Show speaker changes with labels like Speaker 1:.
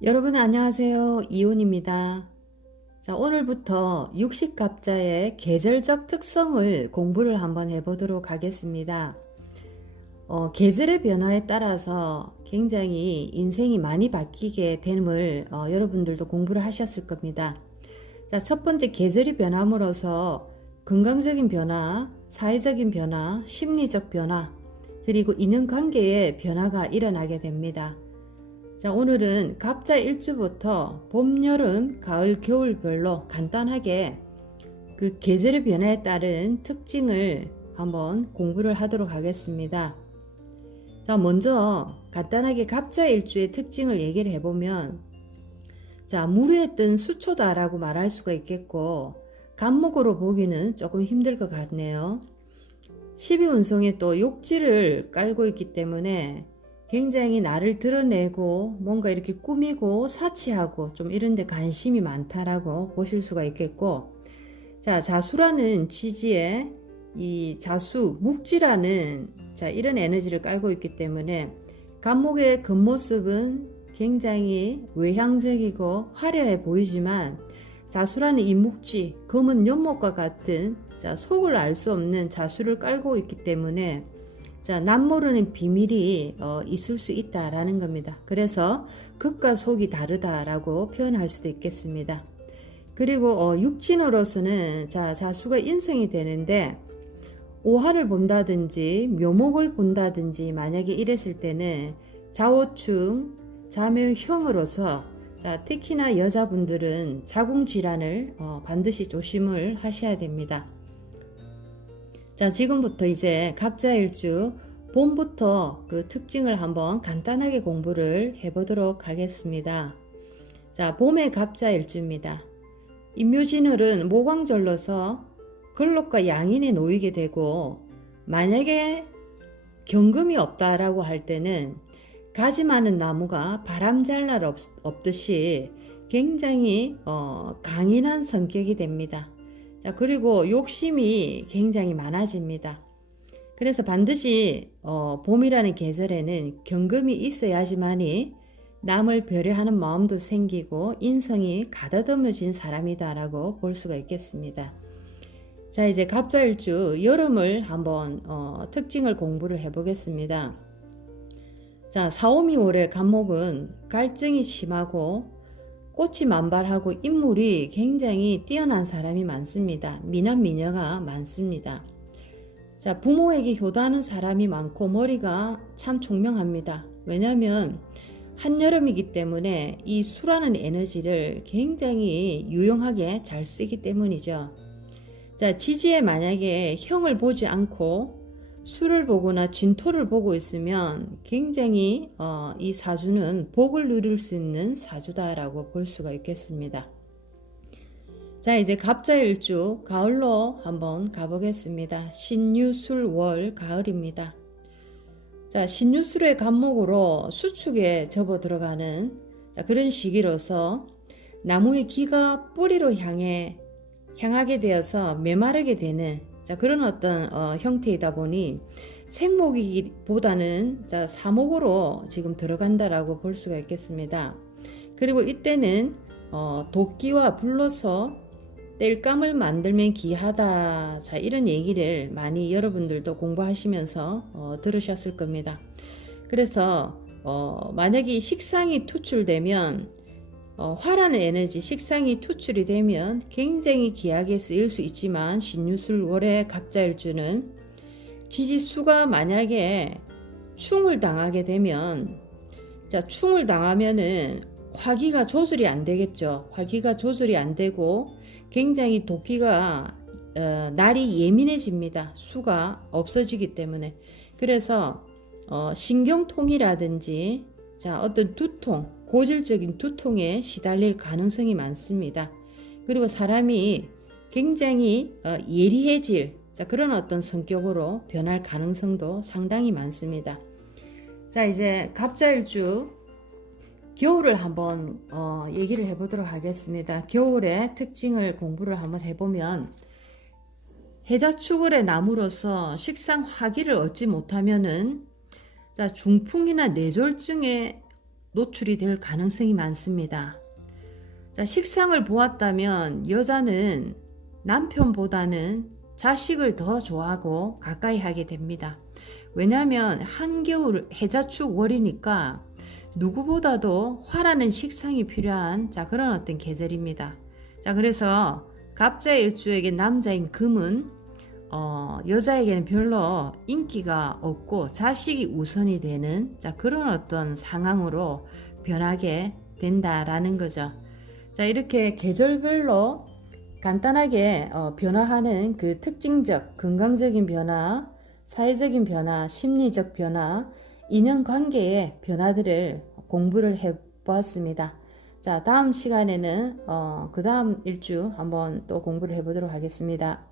Speaker 1: 여러분 안녕하세요. 이온입니다. 자, 오늘부터 육식갑자의 계절적 특성을 공부를 한번 해보도록 하겠습니다. 어, 계절의 변화에 따라서 굉장히 인생이 많이 바뀌게 됨을 어, 여러분들도 공부를 하셨을 겁니다. 자, 첫 번째 계절이 변함으로써 건강적인 변화, 사회적인 변화, 심리적 변화, 그리고 인연관계의 변화가 일어나게 됩니다. 자, 오늘은 갑자 일주부터 봄, 여름, 가을, 겨울별로 간단하게 그 계절의 변화에 따른 특징을 한번 공부를 하도록 하겠습니다. 자, 먼저 간단하게 갑자 일주의 특징을 얘기를 해보면 자, 무르에 뜬 수초다라고 말할 수가 있겠고 간목으로 보기는 조금 힘들 것 같네요. 12운성에 또 욕지를 깔고 있기 때문에 굉장히 나를 드러내고 뭔가 이렇게 꾸미고 사치하고 좀 이런 데 관심이 많다라고 보실 수가 있겠고 자 자수라는 지지에 이 자수 묵지라는 자 이런 에너지를 깔고 있기 때문에 간목의 겉모습은 굉장히 외향적이고 화려해 보이지만 자수라는 이 묵지 검은 연못과 같은 자 속을 알 수 없는 자수를 깔고 있기 때문에 자, 남모르는 비밀이 어, 있을 수 있다라는 겁니다. 그래서 극과 속이 다르다라고 표현할 수도 있겠습니다. 그리고 어, 육진으로서는 자, 자수가 인성이 되는데 오화를 본다든지 묘목을 본다든지 만약에 이랬을 때는 자오충, 자묘형으로서 자, 특히나 여자분들은 자궁 질환을 어, 반드시 조심을 하셔야 됩니다. 자, 지금부터 이제 갑자일주 봄부터 그 특징을 한번 간단하게 공부를 해보도록 하겠습니다. 자, 봄의 갑자일주입니다. 임묘진을은 모광절로서 근록과 양인에 놓이게 되고 만약에 경금이 없다라고 할 때는 가지 많은 나무가 바람 잘 날 없 듯이 굉장히 어, 강인한 성격이 됩니다. 자, 그리고 욕심이 굉장히 많아집니다. 그래서 반드시 어, 봄이라는 계절에는 경금이 있어야지만이 남을 배려하는 마음도 생기고 인성이 가다듬어진 사람이다라고 볼 수가 있겠습니다. 자 이제 갑자일주 여름을 한번 어, 특징을 공부를 해보겠습니다. 자 4, 5, 2월의 간목은 갈증이 심하고 꽃이 만발하고 인물이 굉장히 뛰어난 사람이 많습니다. 미남 미녀가 많습니다. 자, 부모에게 효도하는 사람이 많고 머리가 참 총명합니다. 왜냐하면 한여름이기 때문에 이 수라는 에너지를 굉장히 유용하게 잘 쓰기 때문이죠. 자, 지지에 만약에 형을 보지 않고 수를 보거나 진토를 보고 있으면 굉장히 어, 이 사주는 복을 누릴 수 있는 사주다라고 볼 수가 있겠습니다. 자 이제 갑자일주 가을로 한번 가보겠습니다. 신유술월 가을입니다. 자 신유술의 간목으로 수축에 접어 들어가는 자, 그런 시기로서 나무의 기가 뿌리로 향해 향하게 되어서 메마르게 되는 자, 그런 어떤 어, 형태이다 보니 생목이보다는 자, 사목으로 지금 들어간다라고 볼 수가 있겠습니다. 그리고 이때는 어, 도끼와 불러서 땔감을 만들면 귀하다. 자, 이런 얘기를 많이 여러분들도 공부하시면서 어, 들으셨을 겁니다. 그래서 어, 만약에 식상이 투출되면 어, 화라는 에너지, 식상이 투출이 되면 굉장히 귀하게 쓰일 수 있지만 신유술 월의 갑자일주는 지지수가 만약에 충을 당하게 되면 자 충을 당하면은 화기가 조절이 안 되겠죠. 화기가 조절이 안 되고 굉장히 도끼가 어, 날이 예민해집니다. 수가 없어지기 때문에 그래서 어, 신경통이라든지 자 어떤 두통 고질적인 두통에 시달릴 가능성이 많습니다. 그리고 사람이 굉장히 어, 예리해질 자, 그런 어떤 성격으로 변할 가능성도 상당히 많습니다. 자, 이제 갑자일주 겨울을 한번 어, 얘기를 해보도록 하겠습니다. 겨울의 특징을 공부를 한번 해보면 해자축을의 나무로서 식상 화기를 얻지 못하면은 자 중풍이나 뇌졸중에 노출이 될 가능성이 많습니다. 자, 식상을 보았다면 여자는 남편보다는 자식을 더 좋아하고 가까이 하게 됩니다. 왜냐하면 한겨울 해자축 월이니까 누구보다도 화라는 식상이 필요한 자 그런 어떤 계절입니다. 자 그래서 갑자의 일주에게 남자인 금은 어, 여자에게는 별로 인기가 없고 자식이 우선이 되는 자 그런 어떤 상황으로 변하게 된다라는 거죠. 자 이렇게 계절별로 간단하게 어, 변화하는 그 특징적 건강적인 변화, 사회적인 변화, 심리적 변화, 인연 관계의 변화들을 공부를 해 보았습니다. 자, 다음 시간에는 어, 그 다음 일주 한번 또 공부를 해 보도록 하겠습니다.